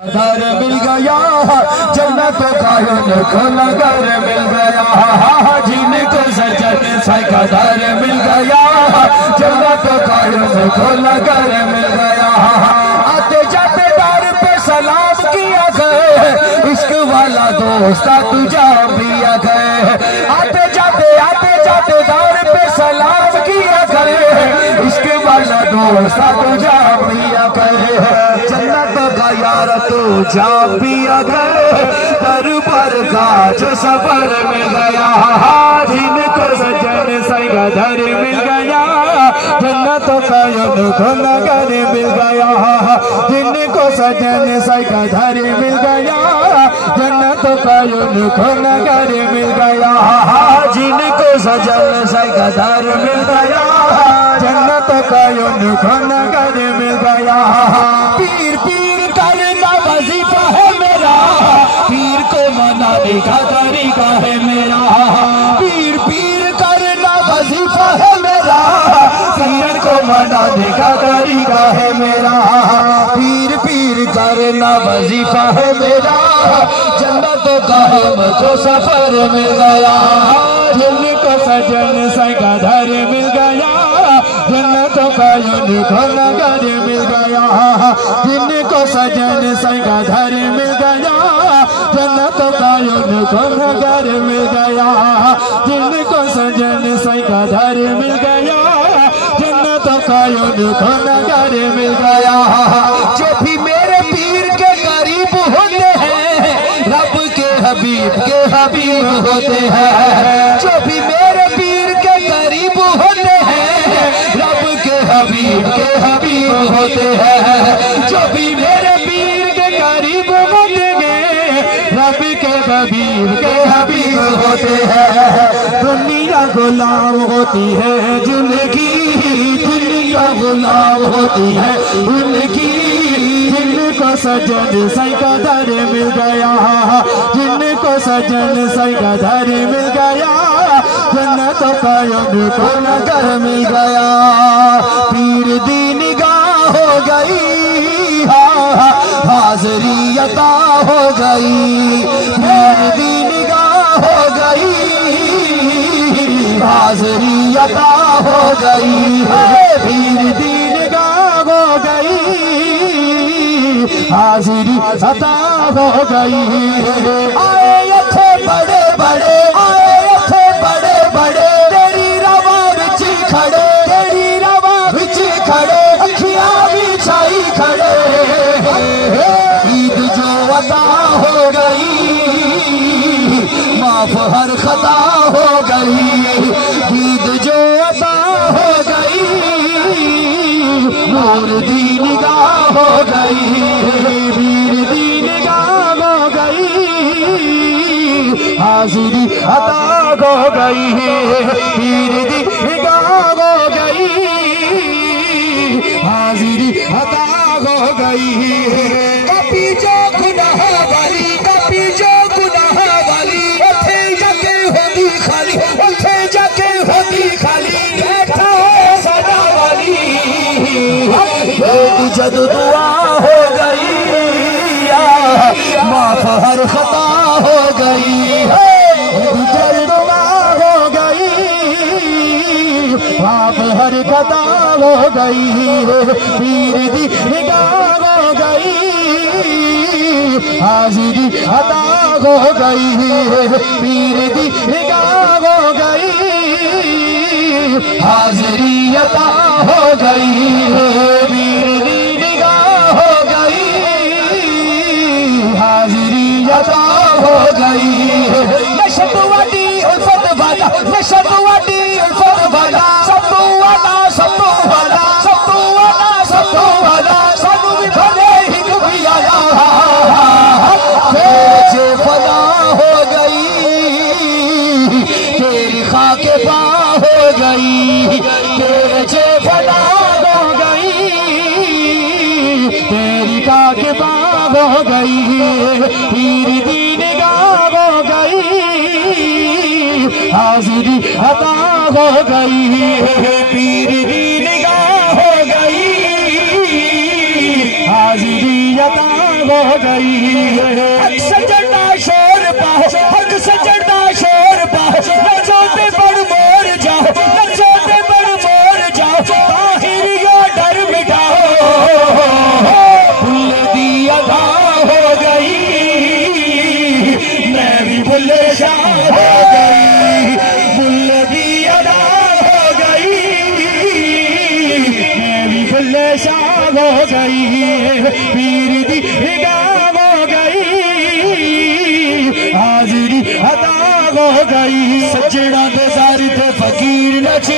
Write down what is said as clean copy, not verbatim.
घर मिल गया जन्नतों का उनको नगर मिल गया, जिनको सजन का घर मिल गया जन्नतों का उनको नगर मिल गया। आते जाते दर पे सलाम किया गए, इश्क वाला दोस्ता तुझा पिया गए। आते जाते दर पे सलाम किया गए, इश्क वाला दोस्ता तुझा पिया गए। यार तू जा पिया गए दरबार का जो सफर मिल गया, जिनको सजन संग घर मिल गया जन्नतों का उनको नगर मिल गया। जिनको सजन संग घर मिल गया जन्नतों का उनको नगर मिल गया। जिनको सजन संग घर मिल गया जन्नतों का उनको नगर मिल गया। पीर पीर करना वजीफा है मेरा, पीर को मनाने का तरीका है मेरा। पीर पीर करना वजीफा है मेरा, पीर को मनाने का तरीका है मेरा। पीर पीर करना वजीफा है मेरा, जन्नतों का हमको सफर मिल गया। जिनको सजन संग घर मिल गया जन्नतों का उनको नगर मिल गया। जिनको सजन संग घर मिल गया जन्नतों का उनको नगर मिल गया। जिनको सजन संग घर मिल गया जन्नतों का उनको नगर मिल गया। जो भी मेरे पीर के करीब होते हैं रब के हबीब होते हैं। जो भी मेरे पीर के करीब होते हैं रब के हबीब होते हैं। जो भी मेरे पीर के करीब होते हैं रब के हबीब होते हैं। दुनिया गुलाम होती है जिंदगी, दुनिया गुलाम होती है उनकी। जिनको सजन संग घर मिल गया, जिनको सजन संग घर मिल गया जन्नतों का उनको नगर मिल गया। पीर दी निगाह हो गई, हाज़री अता हो गई। पीर दी निगाह हो गई, हाज़री अता हो गई। पीर दी निगाह हो गई, हाज़री अता हो गई। आए अच्छे बड़े बड़े, आए अच्छे बड़े बड़े तेरी रवा विच खड़े, तेरी रवा विच खड़े अखियां बिछाई खड़े। ईद जो अता हो गई माफ हर खता हो गई। ईद जो अता हो गई नूर दी निगाह हो गई, वीर दी निगाह हो गई, हाज़री अता हो गई। वीर दी निगाह हो गई, हाज़री अता हो गई। कभी जो गुनाह वाली, कभी जो गुनाह वाली उठे जाके होगी खाली, उठे जाके होगी खाली। बैठा है सदा वाली जद दुआ हो गई माफ हर खता हो गई। जद दुआ हो गई माफ हर खता हो गई। पीर दी निगाह हो गई, हाज़री अता हो गई। पीर दी निगाह हो गई, हाज़री अता हो गई। पीर दी निगाह हो गई, हाज़री अता हो गई। नशत वादी उल्फत वाला, नशत वादी उल्फत वाला, सबू वाला सबू वाला, सबू वाला सबू वाला। सानू भी भले ही कभी आया जे फना हो गई, तेरी खाके पा हो गई। तेरे जे फना हो गई, तेरी खाके पा हो गई। पीर दी निगाह हो गई, हाज़री अता हो गई। पीर दी निगाह हो गई, हाज़री अता हो गई। सजड़ा शोर पाओ, हक सजड़ा शोर पाओ, नचो ते बड़ मोर जाओ, नचो ते बड़ मोर जाओ, ताहिर या डर मिटाओ। बुल दी अदा हो गई, मैं भी बुल्ले शाह हो गई। बुल दी अदा हो गई, मैं भी बुल्ले शाह हो गई। पीर दी हिगाम हो गई, हाजिरी अदा हो गई। सजड़ा दे सारी ते फकीर नच